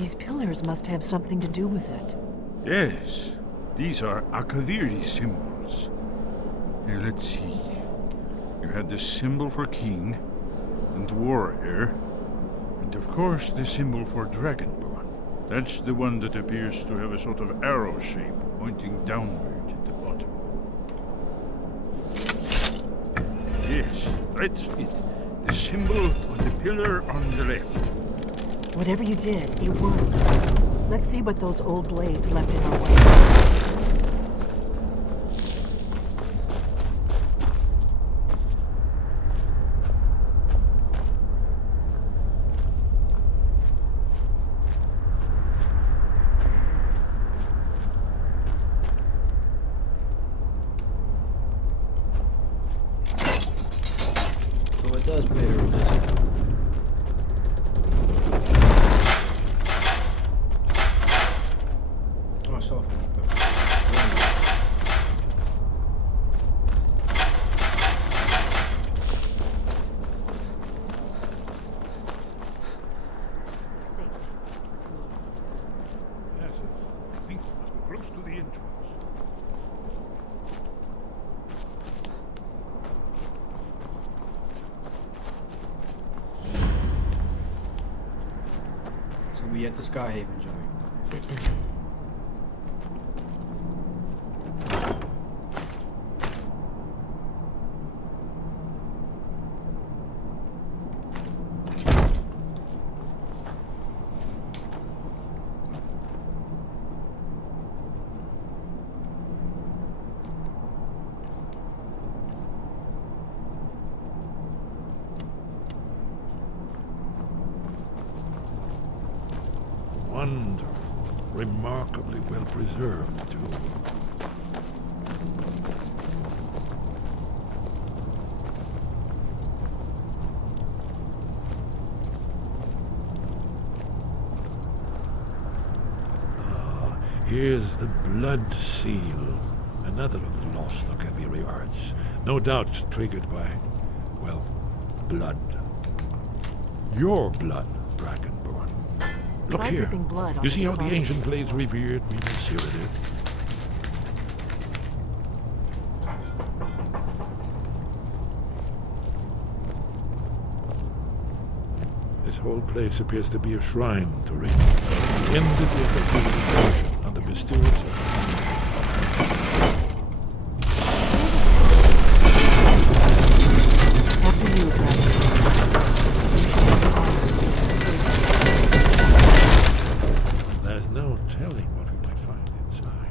These pillars must have something to do with it. Yes, these are Akaviri symbols. Here, let's see. You had the symbol for king and warrior, and of course the symbol for dragonborn. That's the one that appears to have a sort of arrow shape pointing downward at the bottom. Yes, that's it. The symbol on the pillar on the left. Whatever you did, it worked. Let's see what those old blades left in our way. So it does pay to resist. Close to the entrance. So we at the Skyhaven joint. Wonderful. Remarkably well preserved, too. Here's the Blood Seal, another of the lost Akaviri arts. No doubt triggered by, well, blood. Your blood, Dragonborn. Look here. Blood on You see how the body. ancient blades revered me with Cyrodiil? This whole place appears to be a shrine to Ring. The end of the Akaviri on the mysterious. After you, Dragon. You should have the honor of being the first. There's no telling what we might find inside.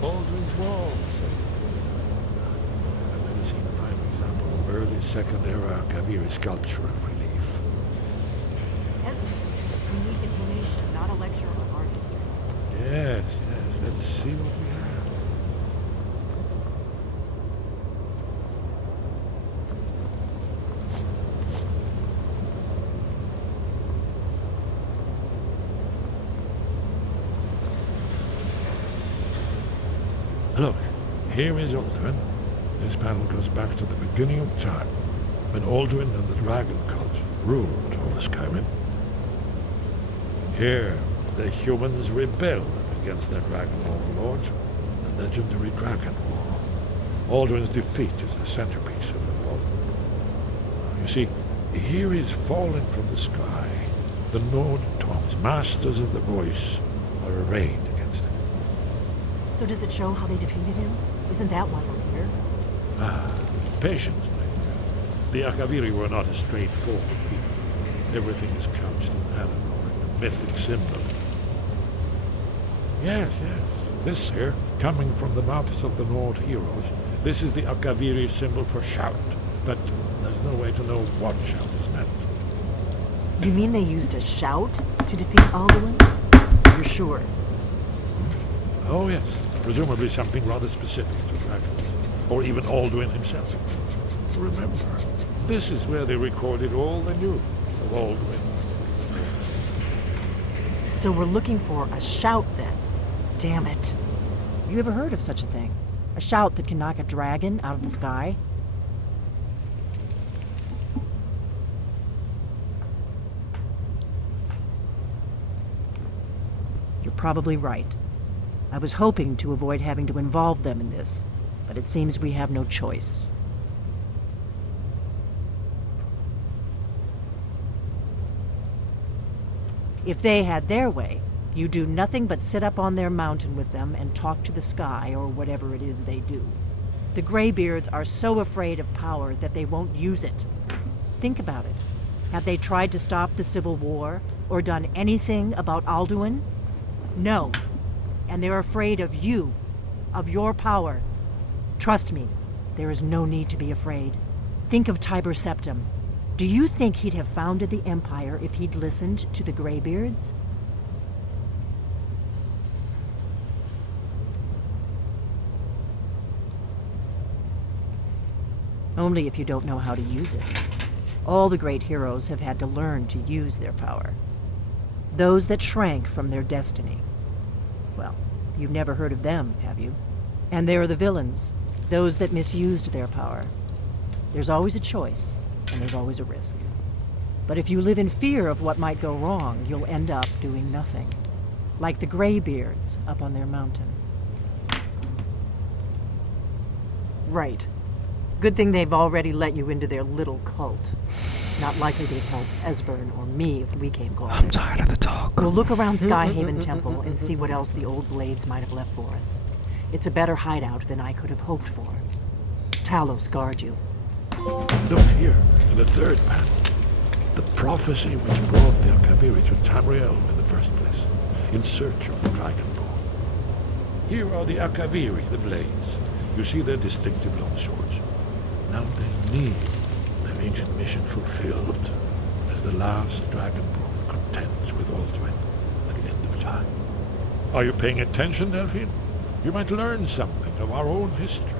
Baldwin's Walls. I've never seen a fine example of early Second Era Akaviri sculpture and relief. Unique information, not a lecture on art history. Yes, yes. Let's see what we have. Look, here is Ulthuan. This panel goes back to the beginning of time. when Alduin and the dragon cult ruled over Skyrim. Here, the humans rebelled against their dragon overlord, the legendary Dragon War. Alduin's defeat is the centerpiece of the war. You see, here is fallen from the sky. The Nord Tongs, masters of the voice, are arrayed against him. So does it show how they defeated him? Isn't that why we're here? Patience, my dear. The Akaviri were not a straightforward people. Everything is couched in allegory, mythic symbol. Yes. This here, coming from the mouths of the Nord heroes, this is the Akaviri symbol for shout. But there's no way to know what shout is meant. You mean they used a shout to defeat Alduin? You're sure? Oh yes, presumably something rather specific to dragons, or even Alduin himself. Remember, this is where they recorded all they knew of Alduin. So we're looking for a shout then. Damn it. You ever heard of such a thing? A shout that can knock a dragon out of the sky? You're probably right. I was hoping to avoid having to involve them in this, but it seems we have no choice. If they had their way, you do nothing but sit up on their mountain with them and talk to the sky or whatever it is they do. The Greybeards are so afraid of power that they won't use it. Think about it. Have they tried to stop the Civil War or done anything about Alduin? No. And they're afraid of you, of your power. Trust me, there is no need to be afraid. Think of Tiber Septim. Do you think he'd have founded the Empire if he'd listened to the Greybeards? Only if you don't know how to use it. All the great heroes have had to learn to use their power. Those that shrank from their destiny. Well, you've never heard of them, have you? And there are the villains, those that misused their power. There's always a choice, and there's always a risk. But if you live in fear of what might go wrong, you'll end up doing nothing. Like the Greybeards up on their mountain. Right. Good thing they've already let you into their little cult. Not likely they'd help Esbern or me if we came calling. I'm tired of the talk. We'll look around Skyhaven Temple and see what else the old blades might have left for us. It's a better hideout than I could have hoped for. Talos guard you. Look here, in the third panel. The prophecy which brought the Akaviri to Tamriel in the first place, in search of the Dragon Bone. Here are the Akaviri, the blades. You see their distinctive long swords. Now they need their ancient mission fulfilled as the last Dragon Bone contends with Alduin at the end of time. Are you paying attention, Delphine? You might learn something of our own history.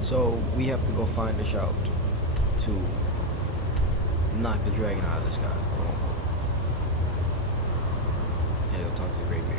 So we have to go find a shout to knock the dragon out of the sky, quote unquote. And he'll talk to the Greybeards.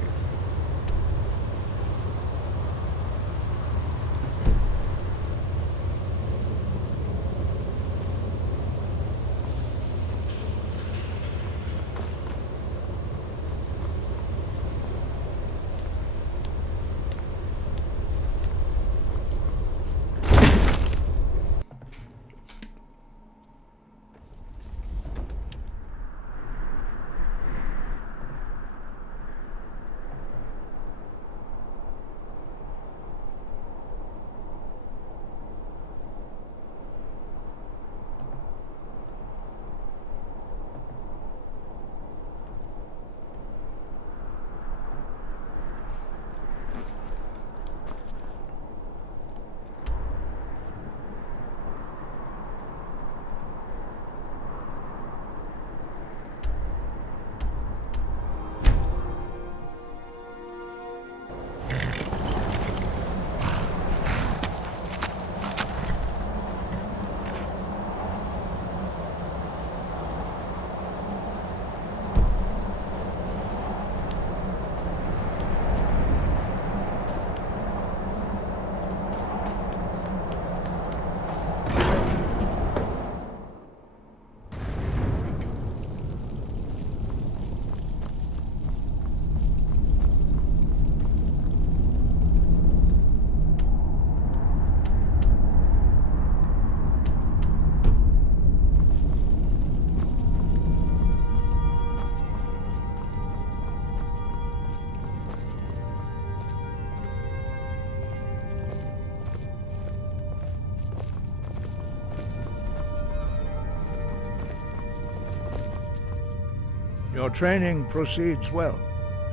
Your training proceeds well,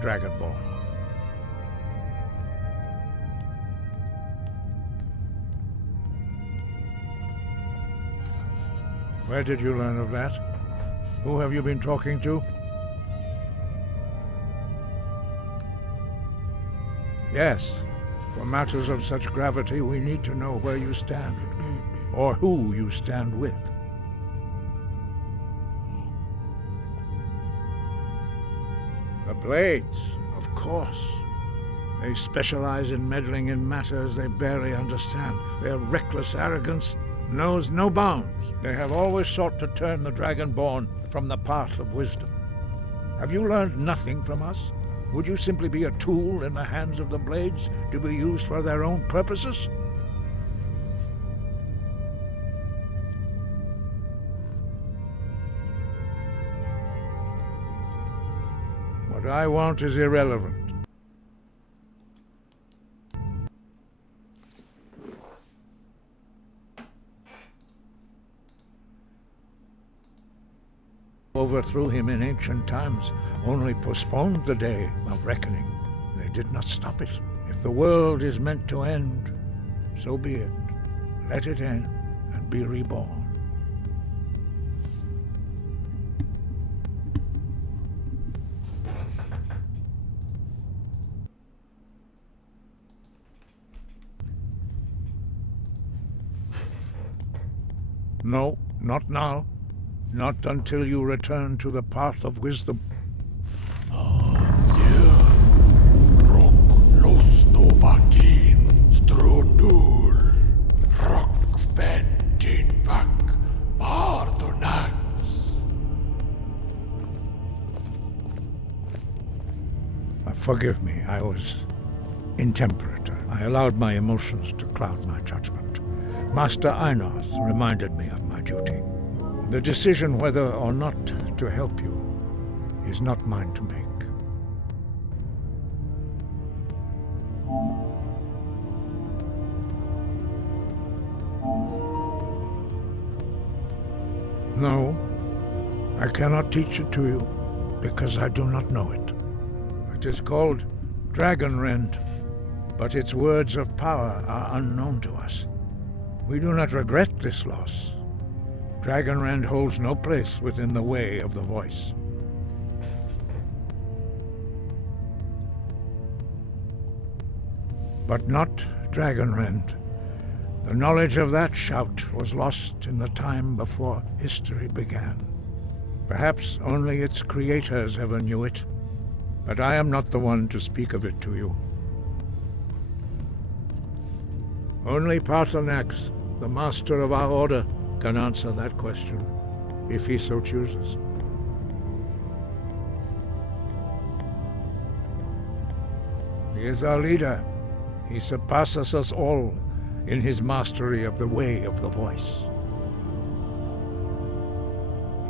Dragonborn. Where did you learn of that? Who have you been talking to? Yes, for matters of such gravity, we need to know where you stand, or who you stand with. The Blades, of course. They specialize in meddling in matters they barely understand. Their reckless arrogance knows no bounds. They have always sought to turn the Dragonborn from the path of wisdom. Have you learned nothing from us? Would you simply be a tool in the hands of the Blades to be used for their own purposes? What I want is irrelevant. Overthrew him in ancient times, only postponed the day of reckoning. They did not stop it. If the world is meant to end, so be it. Let it end and be reborn. No, not now. Not until you return to the path of wisdom. Forgive me, I was intemperate. I allowed my emotions to cloud my judgment. Master Einarth reminded me of my duty. The decision whether or not to help you is not mine to make. No, I cannot teach it to you because I do not know it. It is called Dragonrend, but its words of power are unknown to us. We do not regret this loss. Dragonrend holds no place within the way of the voice. But not Dragonrend. The knowledge of that shout was lost in the time before history began. Perhaps only its creators ever knew it, but I am not the one to speak of it to you. Only Paarthurnax, the master of our order, can answer that question, if he so chooses. He is our leader. He surpasses us all in his mastery of the way of the voice.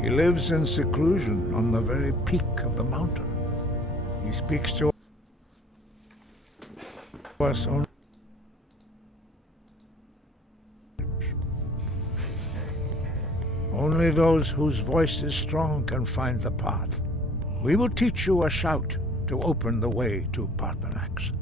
He lives in seclusion on the very peak of the mountain. He speaks to us only. Only those whose voice is strong can find the path. We will teach you a shout to open the way to Paarthurnax.